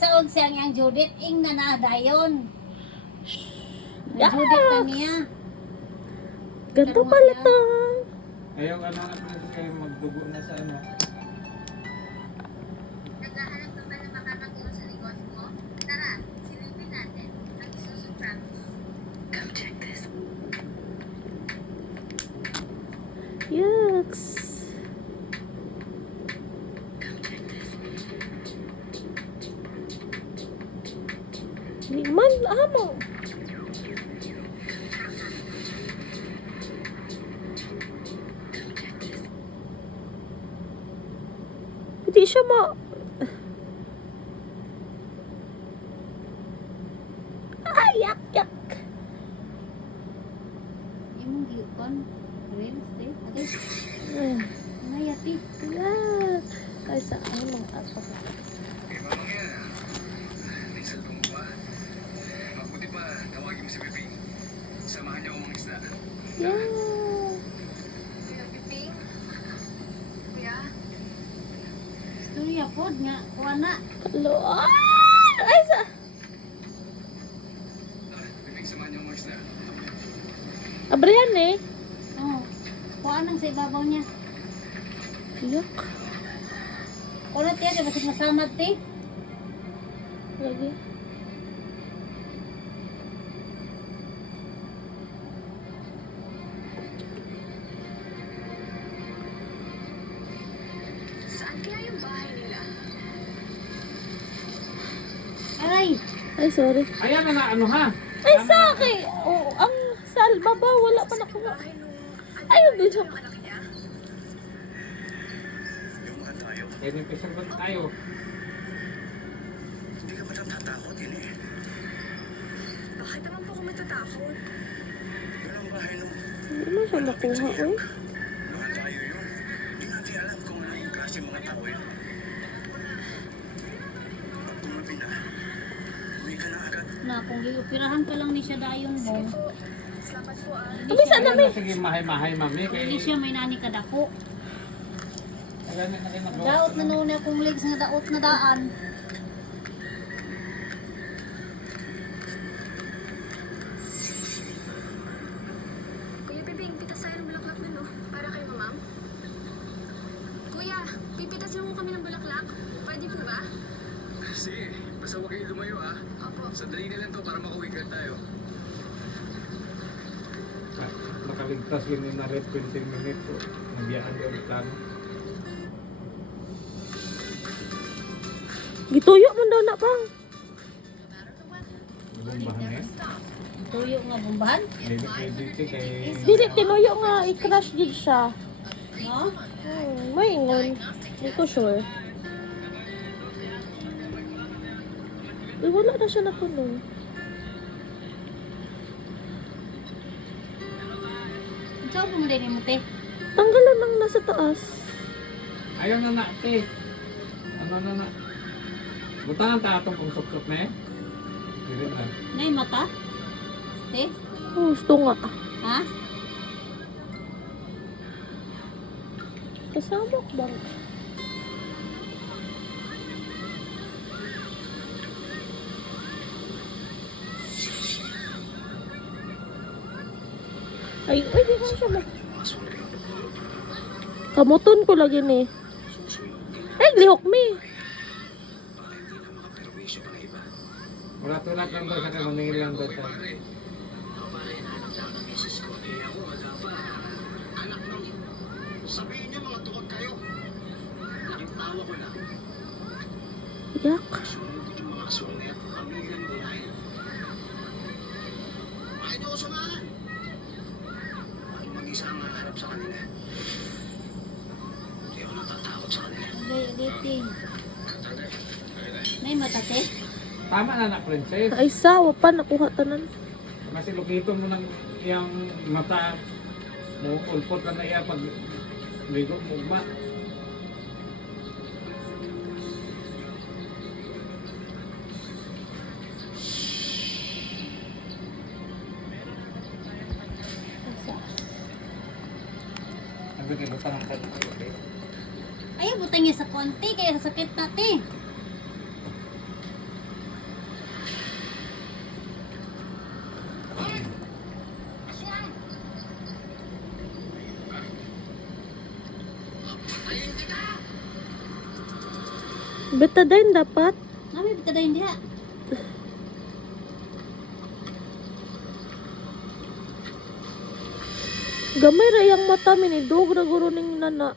saon siyang yang Judith ing nanadayon. Yes! Judith na niya. Ganto pala to. Ayaw ano na pala kayo magdugo na sa ano. Naghahanap ka ba ng makakatulong sa negosyo mo? Tara, silipin natin ang Isuzu Promise. Come check this. Yucks. Hindi man, amo. Hindi siya Ay, yak, yak. Imong gikon. Reels day. Ate, Ay, ngayati. yak. Ay, saan mang ato. May salbong pa. Mabuti pa, tawagin mo si Piping. Samahan niyo akong mga isda. Yeah. Kuya Piping? Kuya? Istorya pod nga. Kuha na. Hello. Ay, sa... Piping, samahan niyo akong mga isda. Abrihan eh. Oo. Kuha nang sa ibabaw niya. Yak. Kulat yan. Di ba siya masamad ti? Lagi. Saan kaya yung bahay nila? Aray. Ay, sorry. Ayan na ano ha. Ay, sa akin. Oh, ang salbaba, wala pa nakuha. Bahay nung... Ay, yung biso. Yung anak niya? Lumahan tayo. Kaya yung pisagot tayo. Hindi ka ba natatakot yun eh? Bakit naman po ako matatakot? Yun ang bahay nung Hindi mo siya makuha, oy. luhan tayo yun. Hindi natin alam kung anong klase mga tao yun. Pag tumabi na, uwi ka na agad. Na kung giupirahan ka lang ni siya dayong mo. Salamat po ah. Kabisa na, may. Sige, mahay-mahay mami. Hindi siya may nani kadako. Ayan na kayo nagawa. Daot na noon akong legs nga daot na daan. Kuya Piping, pitasan ng bulaklak na no? Para kay mamam. Kuya, pipitasin mo kami ng bulaklak. Pwede po ba? Sige, basta huwag kayong lumayo ha. Opo. Sandali na lang to para makauwi ka tayo. Nakaligtas yun yung narit 20 minutes. Nabiyaan di ulit plano. Gituyo mo daw na pang. Bumbahan eh. Tuyo nga bumbahan. Dito kay... Dili, tinuyo nga, i-crush din siya. No? May ingon. Hindi ko sure. Eh, wala na siya napuno. Ikaw mo din mo te. Tanggalan lang nasa taas. Ayaw na na, te. Ano na na. Butangan ta atong kung suksok na eh. Dili na. Nay mata. Te? Oh, gusto nga. Ha? Kasama ko bang? Ay, di ba siya mag... Kamuton ko lagi ni. Ay, lihok mi. Wala tulad lang daw sa kamaningil lang daw sa... Sabihin niyo mga tukod kayo. Naging tawa ko na. Yak. Sumunod yung mga aswang na yan. Pamilyang buhay. Bakit niyo ako samahan? Bakit mag-isa ang harap sa kanila? Hindi ako natatakot sa kanila. Agay, agay te. Nay mata te. Tama na na, princess. Ay, sawa pa. Nakuha tanan. Kasi lukito mo ng iyang mata. Ulpot ka na iya pag ligo mo ugma. Sabi kayo basta ng kalito. Ayaw butang niya sa konti kaya sakit na te. Betadine dapat. Nami bitadayon diha. Gamay ra yang mata minidog ra guro ning nana.